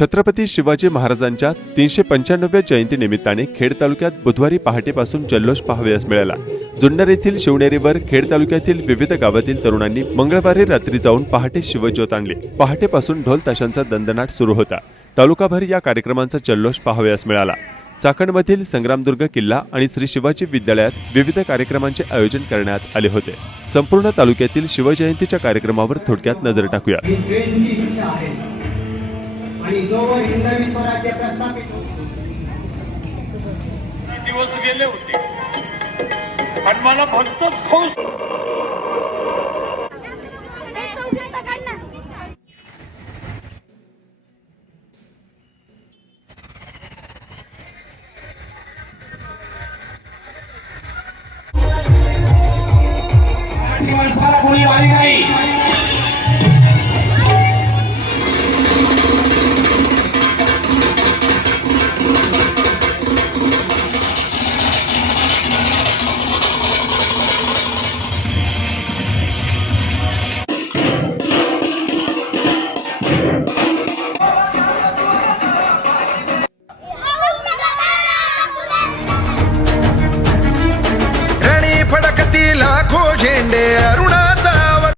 छत्रपती शिवाजी महाराजांच्या तीनशे पंच्याण्णव्या जयंती निमित्ताने खेड तालुक्यात बुधवारी पहाटेपासून जल्लोष पाहावयास मिळाला. जुन्नर येथील शिवनेरीवर खेड तालुक्यातील विविध गावातील तरुणांनी मंगळवारी रात्री जाऊन पहाटे शिवज्योत आणले. पहाटेपासून ढोल ताशांचा दंदनाट सुरू होता. तालुकाभर या कार्यक्रमांचा जल्लोष पाहावयास मिळाला. चाकणमधील संग्रामदुर्ग किल्ला आणि श्री शिवाजी विद्यालयात विविध कार्यक्रमांचे आयोजन करण्यात आले होते. संपूर्ण तालुक्यातील शिवजयंतीच्या कार्यक्रमावर थोडक्यात नजर टाकूया. आणि जोवर हिंदवी स्वराज्य प्रस्थापित होत. दिवस गेले होते? आणि मला भलतच खुश. माणसाला कोणी वाली नाही. झेंडे अरुण